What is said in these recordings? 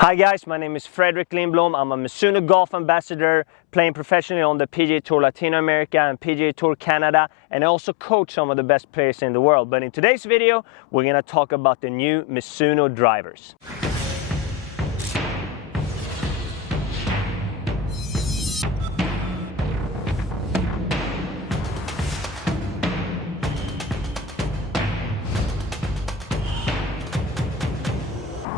Hi guys, my name is Fredrik Lindblom. I'm a Mizuno Golf Ambassador, playing professionally on the PGA Tour Latin America and PGA Tour Canada, and I also coach some of the best players in the world. But in today's video, we're going to talk about the new Mizuno Drivers.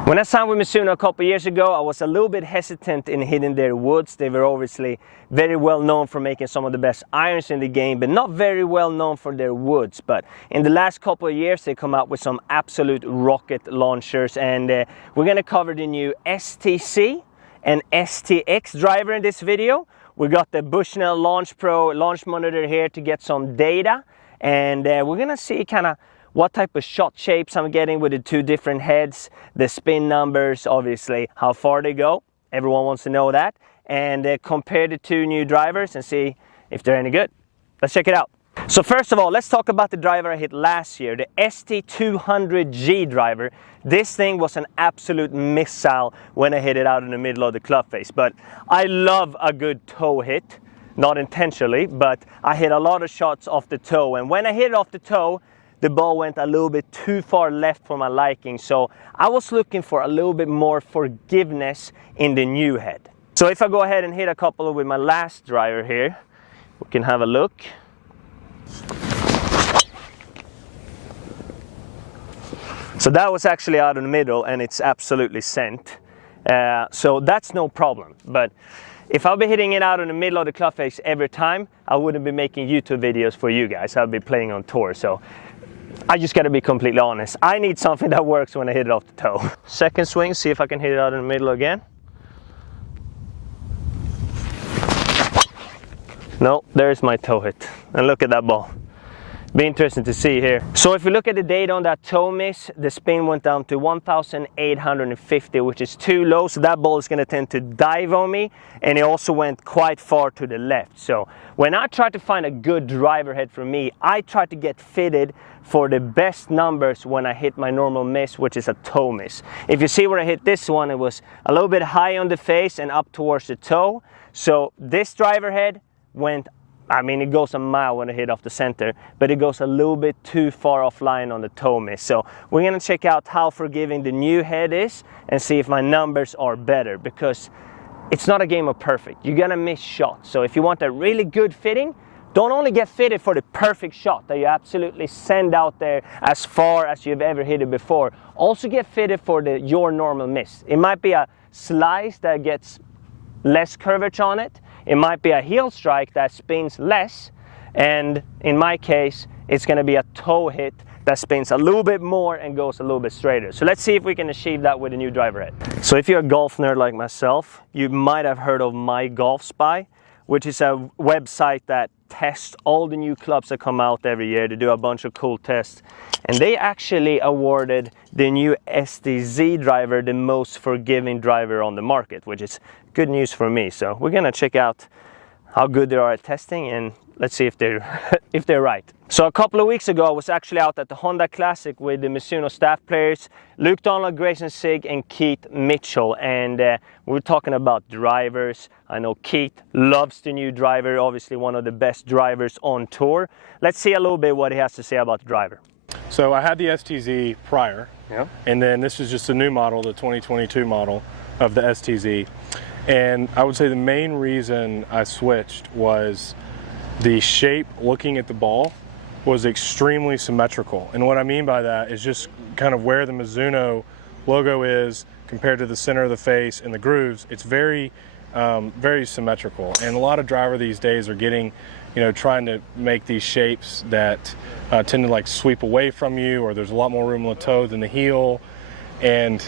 When I signed with Mizuno a couple years ago, I was a little bit hesitant in hitting their woods. They were obviously very well known for making some of the best irons in the game, but not very well known for their woods. But in the last couple of years, they come out with some absolute rocket launchers, and we're going to cover the new ST Z and STX driver in this video. We got the Bushnell Launch Pro launch monitor here to get some data, and we're going to see kind of what type of shot shapes I'm getting with the two different heads, the spin numbers, obviously how far they go. Everyone wants to know that. And compare the two new drivers and see if they're any good. Let's check it out. So first of all, let's talk about the driver I hit last year, the ST200G driver. This thing was an absolute missile when I hit it out in the middle of the club face. But I love a good toe hit, not intentionally, but I hit a lot of shots off the toe. And when I hit it off the toe, the ball went a little bit too far left for my liking, so I was looking for a little bit more forgiveness in the new head. So if I go ahead and hit a couple with my last driver here, we can have a look. So that was actually out in the middle and it's absolutely sent. So that's no problem. But if I'll be hitting it out in the middle of the club face every time, I wouldn't be making YouTube videos for you guys. I'll be playing on tour. So I just got to be completely honest. I need something that works when I hit it off the toe. Second swing, see if I can hit it out in the middle again. No, there's my toe hit. And look at that ball. Be interesting to see here. So if we look at the data on that toe miss, the spin went down to 1,850, which is too low. So that ball is going to tend to dive on me. And it also went quite far to the left. So when I try to find a good driver head for me, I try to get fitted for the best numbers when I hit my normal miss, which is a toe miss. If you see where I hit this one, it was a little bit high on the face and up towards the toe. So this driver head went, I mean, it goes a mile when I hit off the center, but it goes a little bit too far offline on the toe miss. So we're going to check out how forgiving the new head is and see if my numbers are better, because it's not a game of perfect. You're going to miss shots. So if you want a really good fitting, don't only get fitted for the perfect shot that you absolutely send out there as far as you've ever hit it before. Also get fitted for your normal miss. It might be a slice that gets less curvature on it. It might be a heel strike that spins less. And in my case, it's going to be a toe hit that spins a little bit more and goes a little bit straighter. So let's see if we can achieve that with a new driver head. So if you're a golf nerd like myself, you might have heard of My Golf Spy, which is a website that tests all the new clubs that come out every year. They do a bunch of cool tests. And they actually awarded the new ST Z driver the most forgiving driver on the market, which is good news for me. So we're going to check out how good they are at testing, and let's see if they're right. So a couple of weeks ago, I was actually out at the Honda Classic with the Mizuno staff players, Luke Donald, Grayson Sigg, and Keith Mitchell. And we were talking about drivers. I know Keith loves the new driver, obviously one of the best drivers on tour. Let's see a little bit what he has to say about the driver. So I had the ST Z prior, and then this is just a new model, the 2022 model of the ST Z. And I would say the main reason I switched was the shape, looking at the ball, was extremely symmetrical. And what I mean by that is just kind of where the Mizuno logo is compared to the center of the face and the grooves. It's very, very symmetrical. And a lot of drivers these days are getting, trying to make these shapes that tend to like sweep away from you, or there's a lot more room on the toe than the heel. And,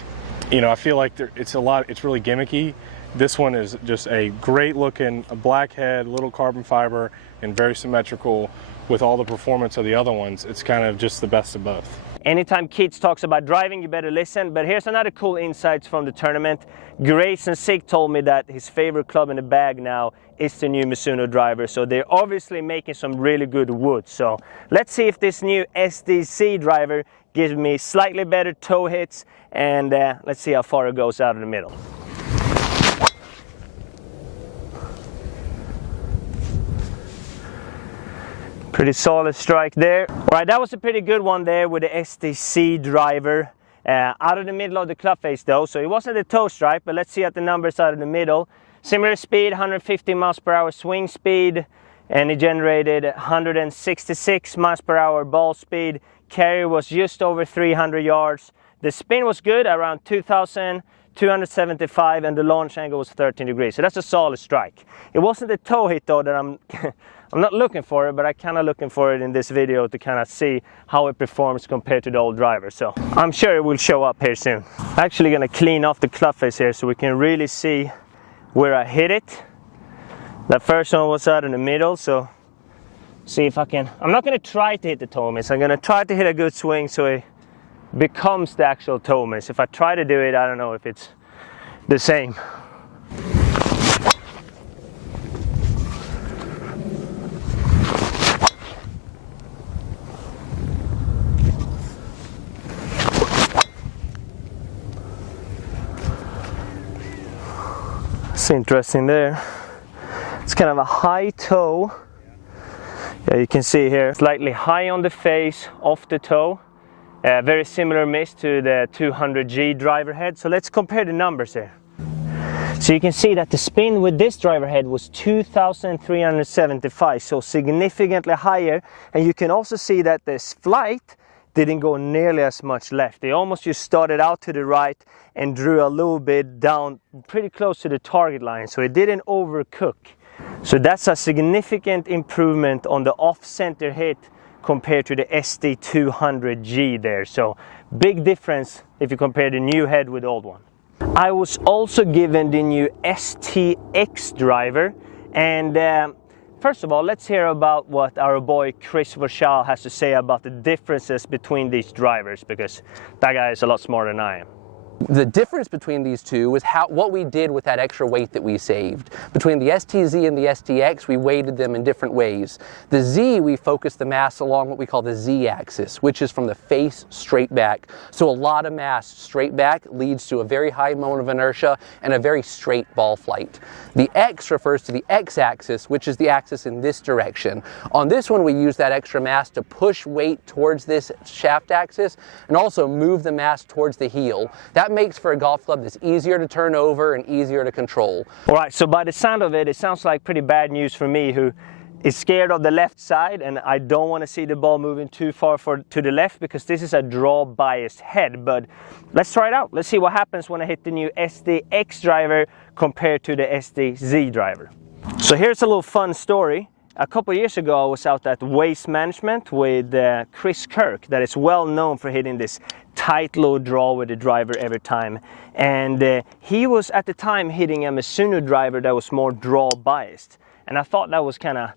I feel like it's really gimmicky. This one is just a great looking, a black head, little carbon fiber, and very symmetrical with all the performance of the other ones. It's kind of just the best of both. Anytime kids talks about driving, you better listen. But here's another cool insights from the tournament. Grace and Sig told me that his favorite club in the bag now is the new Mizuno Drivers. So they're obviously making some really good wood. So let's see if this new ST Z driver gives me slightly better toe hits, and let's see how far it goes out of the middle. Pretty solid strike there. All right, that was a pretty good one there with the ST Z driver. Out of the middle of the club face though, so it wasn't a toe strike, but let's see at the numbers out of the middle. Similar speed, 150 miles per hour swing speed, and it generated 166 miles per hour ball speed. Carry was just over 300 yards. The spin was good, around 2,275, and the launch angle was 13 degrees. So that's a solid strike. It wasn't a toe hit though that I'm not looking for it, but I'm kind of looking for it in this video to kind of see how it performs compared to the old driver. So I'm sure it will show up here soon. Actually gonna clean off the club face here so we can really see where I hit it. That first one was out in the middle, so see if I can. I'm not gonna try to hit the toe miss. I'm gonna try to hit a good swing so it becomes the actual toe miss. If I try to do it, I don't know if it's the same. It's interesting there. It's kind of a high toe. Yeah, you can see here, slightly high on the face, off the toe. Very similar miss to the 200G driver head. So let's compare the numbers here. So you can see that the spin with this driver head was 2,375, so significantly higher. And you can also see that this flight didn't go nearly as much left. They almost just started out to the right and drew a little bit down pretty close to the target line, so it didn't overcook. So that's a significant improvement on the off-center hit compared to the ST200G there. So big difference if you compare the new head with the old one. I was also given the new STX driver, and first of all, let's hear about what our boy Chris Verschall has to say about the differences between these drivers, because that guy is a lot smarter than I am. The difference between these two was what we did with that extra weight that we saved. Between the ST Z and the STX, we weighted them in different ways. The Z, we focused the mass along what we call the Z axis, which is from the face straight back. So a lot of mass straight back leads to a very high moment of inertia and a very straight ball flight. The X refers to the X axis, which is the axis in this direction. On this one, we use that extra mass to push weight towards this shaft axis and also move the mass towards the heel. That makes for a golf club that's easier to turn over and easier to control. All right, so by the sound of it, it sounds like pretty bad news for me, who is scared of the left side, and I don't want to see the ball moving too far to the left because this is a draw biased head. But let's try it out. Let's see what happens when I hit the new STX driver compared to the ST Z driver. So here's a little fun story. A couple years ago, I was out at Waste Management with Chris Kirk, that is well known for hitting this tight low draw with the driver every time. And he was at the time hitting a Mizuno driver that was more draw biased. And I thought that was kind of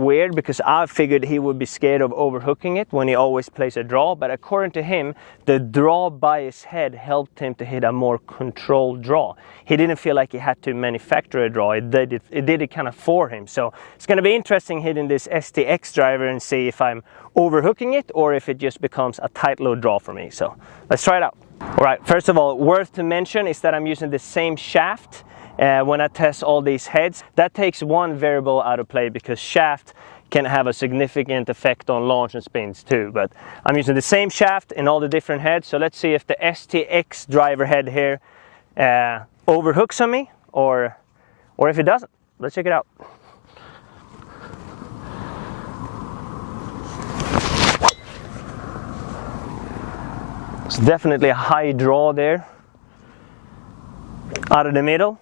weird, because I figured he would be scared of overhooking it when he always plays a draw. But according to him, the draw bias head helped him to hit a more controlled draw. He didn't feel like he had to manufacture a draw. It did it kind of for him. So it's going to be interesting hitting this STX driver and see if I'm overhooking it or if it just becomes a tight low draw for me. So let's try it out. All right, first of all, worth to mention is that I'm using the same shaft when I test all these heads. That takes one variable out of play, because shaft can have a significant effect on launch and spins too. But I'm using the same shaft in all the different heads. So let's see if the STX driver head here overhooks on me or if it doesn't. Let's check it out. It's definitely a high draw there out of the middle.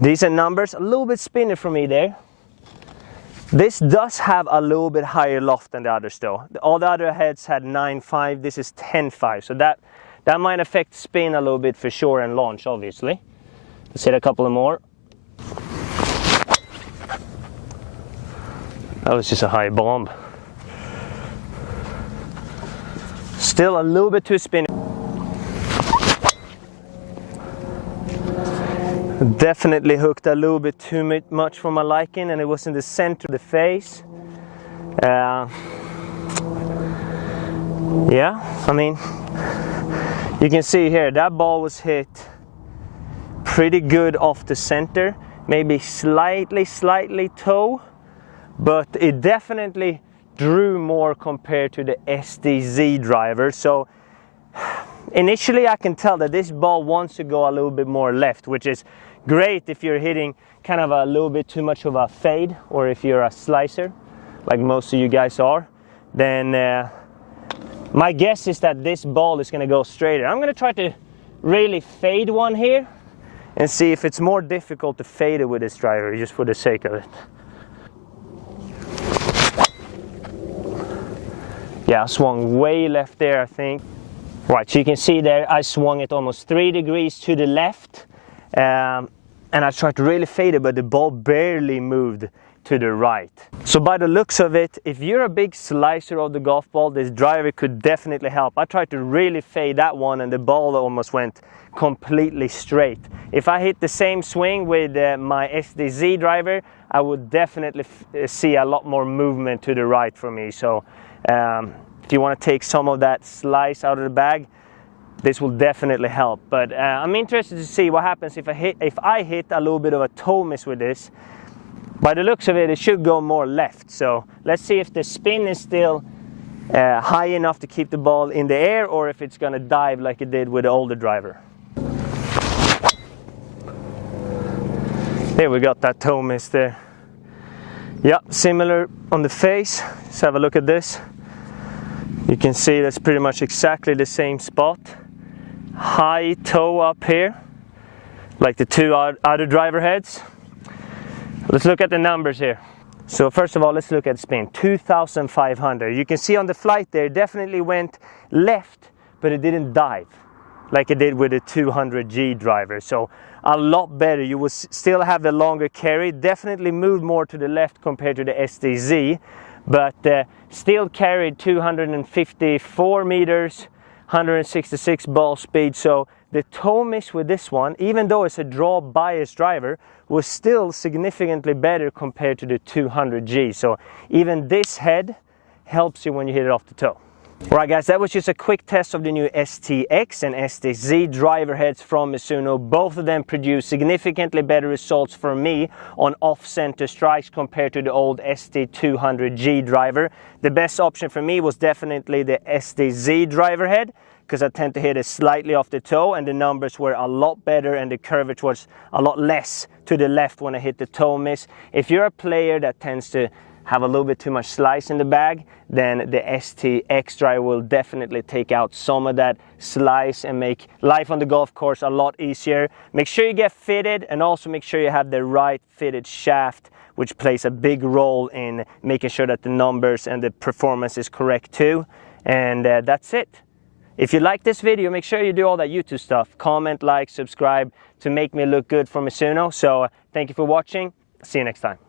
Decent numbers, a little bit spinny for me there. This does have a little bit higher loft than the others though. All the other heads had 9.5, this is 10.5, so that might affect spin a little bit for sure, and launch obviously. Let's hit a couple of more. That was just a high bomb. Still a little bit too spinny. Definitely hooked a little bit too much for my liking, and it was in the center of the face. Yeah, I mean, you can see here that ball was hit pretty good off the center, maybe slightly toe, but it definitely drew more compared to the ST Z driver. So initially I can tell that this ball wants to go a little bit more left, which is great if you're hitting kind of a little bit too much of a fade, or if you're a slicer like most of you guys are. Then my guess is that this ball is going to go straighter. I'm going to try to really fade one here and see if it's more difficult to fade it with this driver, just for the sake of it. Yeah, I swung way left there, I think. Right, so you can see there I swung it almost 3 degrees to the left, and I tried to really fade it, but the ball barely moved to the right. So by the looks of it, if you're a big slicer of the golf ball, this driver could definitely help. I tried to really fade that one, and the ball almost went completely straight. If I hit the same swing with my ST Z driver, I would definitely see a lot more movement to the right for me. So if you want to take some of that slice out of the bag, this will definitely help. But I'm interested to see what happens if I hit a little bit of a toe miss with this. By the looks of it, it should go more left. So let's see if the spin is still high enough to keep the ball in the air, or if it's going to dive like it did with the older driver. There, we got that toe miss there. Yeah, similar on the face. Let's have a look at this. You can see that's pretty much exactly the same spot. High toe up here, like the two other driver heads. Let's look at the numbers here. So first of all, let's look at spin, 2,500. You can see on the flight there, it definitely went left, but it didn't dive like it did with the 200G driver. So a lot better. You will still have the longer carry, definitely moved more to the left compared to the ST Z, but still carried 254 meters, 166 ball speed. So the toe miss with this one, even though it's a draw bias driver, was still significantly better compared to the 200G. So even this head helps you when you hit it off the toe. Alright guys, that was just a quick test of the new STX and ST Z driver heads from Mizuno. Both of them produce significantly better results for me on off-center strikes compared to the old ST200G driver. The best option for me was definitely the ST Z driver head, because I tend to hit it slightly off the toe, and the numbers were a lot better and the curvature was a lot less to the left when I hit the toe miss. If you're a player that tends to have a little bit too much slice in the bag, then the STX driver will definitely take out some of that slice and make life on the golf course a lot easier. Make sure you get fitted, and also make sure you have the right fitted shaft, which plays a big role in making sure that the numbers and the performance is correct too. And that's it. If you like this video, make sure you do all that YouTube stuff. Comment, like, subscribe to make me look good for Mizuno. So thank you for watching. See you next time.